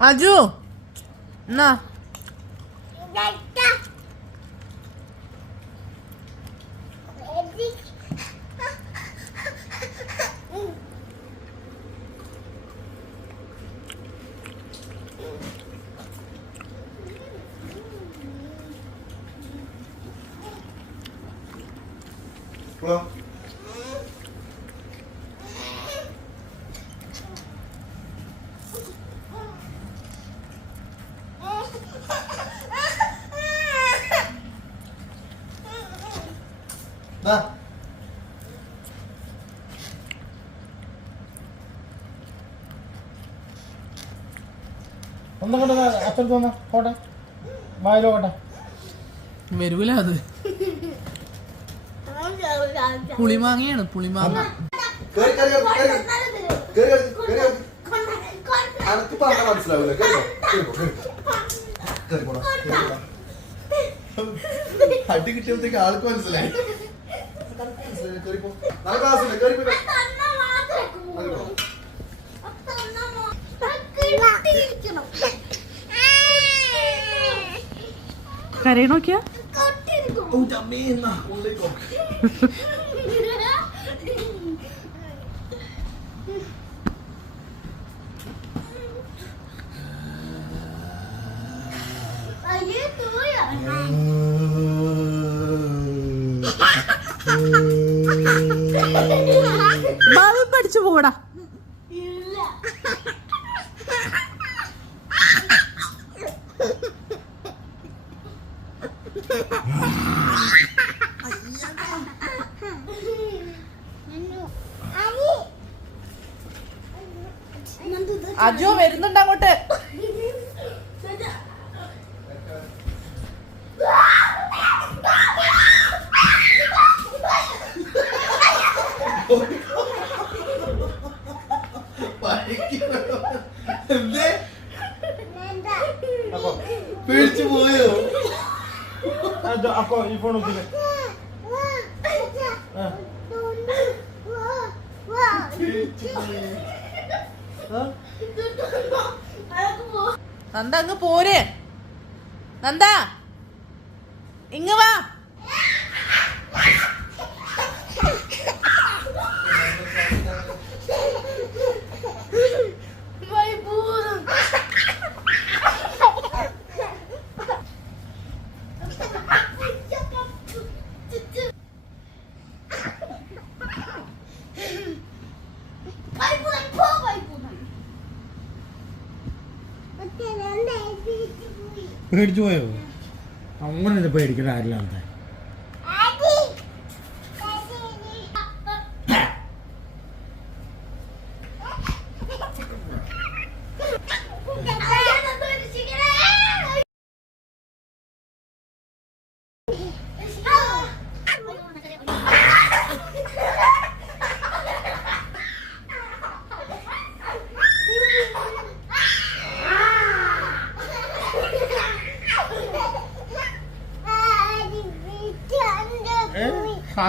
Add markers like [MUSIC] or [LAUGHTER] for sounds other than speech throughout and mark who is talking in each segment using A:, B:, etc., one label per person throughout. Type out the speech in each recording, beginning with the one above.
A: അജു എന്നാ
B: ഇപ്പോഴോ? ദാ.
C: ഒന്നും കൊണ്ട് വന്ന വായിലോ
A: വരൂല അത്. പുളിമാങ്ങയാണ് പുളിമാങ്ങ.
B: പോടാ. അടി കിട്ടിയപ്പോഴത്തേക്ക് ആൾക്ക് മനസ്സിലായി. നാളെ ക്ലാസ് ഉണ്ട് കേറി.
A: കരയണോക്കിയാ
B: ഓ, ചമ്മേ, എന്നാ, ഉള്ളിലേക്ക് [LAUGHS]
A: പോടാ. അജു വരുന്നുണ്ട് അങ്ങോട്ട്.
B: പേടിച്ചു പോയോ?
C: അക്കോ ഈ ഫോൺ ഒത്തിരി
A: നന്ദ അങ്ങ് പോരെ. നന്ദ ഇങ്ങ് വാ.
C: പേടിച്ചു പോയോ? അങ്ങനെ പേടിക്കണ ആരില്ലാത്ത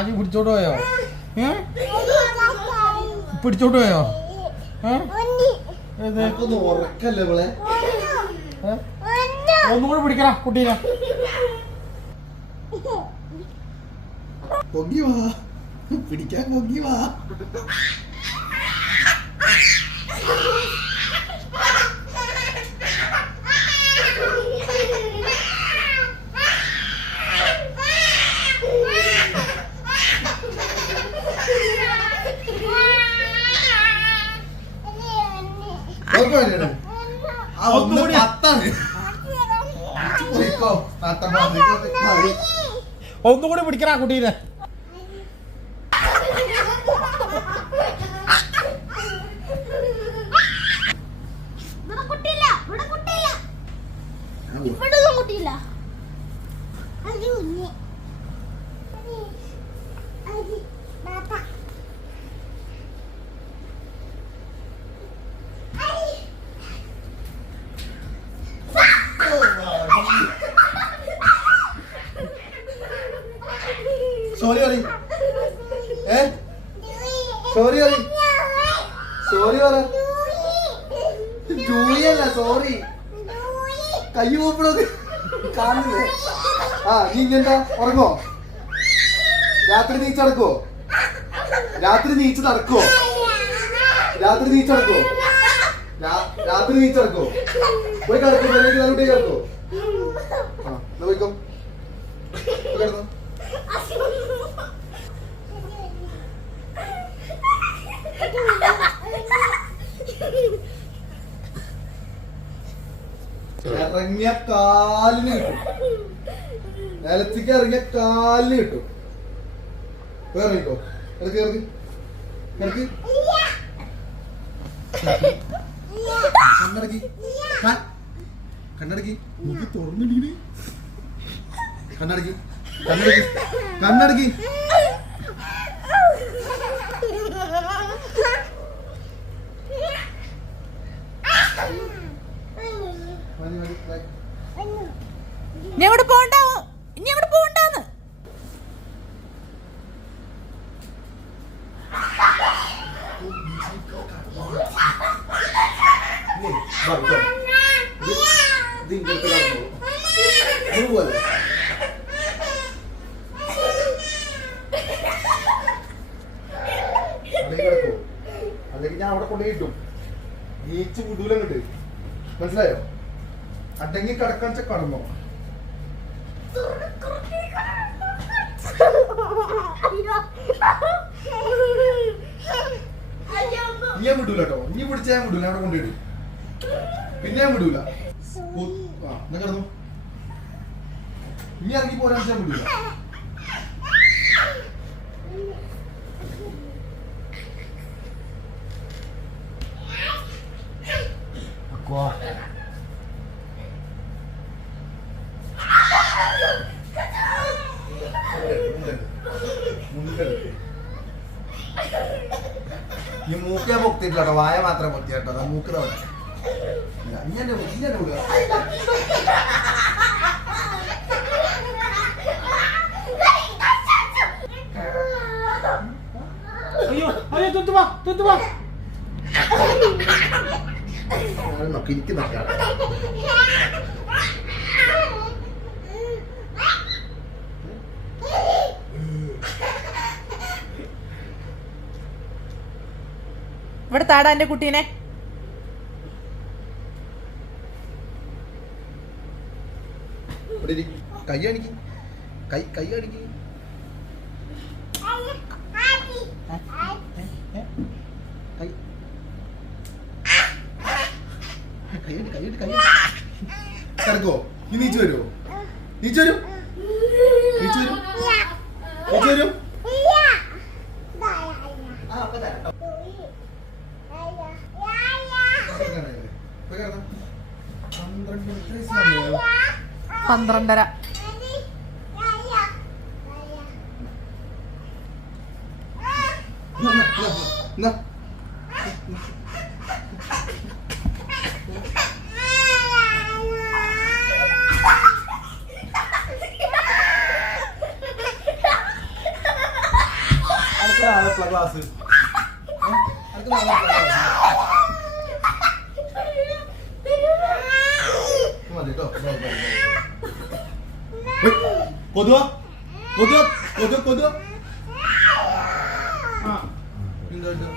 C: ഷാജി പിടിച്ചോട്ട് പോയോ? ഏ? പിടിച്ചോട്ട് പോയോ?
B: ഒന്ന്
C: കൂടെ പിടിക്കടാ കുട്ടീനെ.
B: പൊങ്ങി വാ. പിടിക്കാൻ പൊങ്ങി വാ.
C: ഒന്നുകൂടി. പിടിക്കണ കുട്ടീനെ.
D: ഇവിടൊന്നും
B: സോറി പറയും. ഏ? സോറി പറയും. സോറി പറ. ജൂലി അല്ല സോറി. കൈ പോപ്പണോക്ക് കാണുന്നില്ലേ? ആ നീ ഇങ്ങെന്താ ഉറങ്ങോ? രാത്രി നീച്ച് നടക്കോ രാത്രി നീച്ച് നടക്കോ രാത്രി നീച്ച് നടക്കോ രാ- രാത്രി നീച്ച് നടക്കോ പോയി കിടക്കോ നല്ല കുട്ടിയെ കിടക്കോ. ആ എന്നാ പോയിക്കോ. പോയി കിടന്നോ. ഇറങ്ങിയ കാലിന് കിട്ടും. നിലത്തേക്ക് ഇറങ്ങിയ കാലിന് കിട്ടും. ഇറങ്ങിക്കോ ഇടയ്ക്ക് ഇറങ്ങി ഇടയ്ക്ക്. കണ്ണടക്കി. കണ്ണടക്കി. മുഖി തുറന്നിടീന് കണ്ണടക്കി. കണ്ണടക്കി. കണ്ണടക്കി. അല്ലെങ്കിൽ ഞാൻ അവിടെ കൊണ്ടുപോയി ഇട്ടും നീച്ച് വിടൂലങ്ങട്ട് മനസ്സിലായോ അടങ്ങി കിടക്കാൻ വെച്ചാൽ കടന്നോ ഇനി ഞാൻ വിടൂല കേട്ടോ. നീ പിടിച്ച ഞാൻ വിടൂല. അവിടെ കൊണ്ടുവരും. പിന്നെ ഞാൻ വിടൂല. കിടന്നു. നീ ഇറങ്ങി പോരാൻ ഞാൻ വിടൂല. പൊത്തിട്ടില്ല കേട്ടോ വായ മാത്രം പൊത്തി കേട്ടോ അതാ മൂക്ക് തവണ. ഇങ്ങനെ ഇങ്ങനെ വിടുക എനിക്ക് നോക്കാം
A: ഇവിടെ താടാ എന്റെ കുട്ടീനെ.
B: കൈ കാണിക്ക്. കൈ കാണിക്ക്. കിടക്കോ നീ നീച്ചു വരുമോ നീച്ചു വരും. നീച്ചു വരും. നീച്ചു വരും. ആ അപ്പൊ തരാം.
A: പന്ത്രണ്ടര.
B: അടുത്ത നാളെ class കൊതുവ കൊതുവ കൊതു കൊതുവ
C: ആ
B: എന്താ എന്താ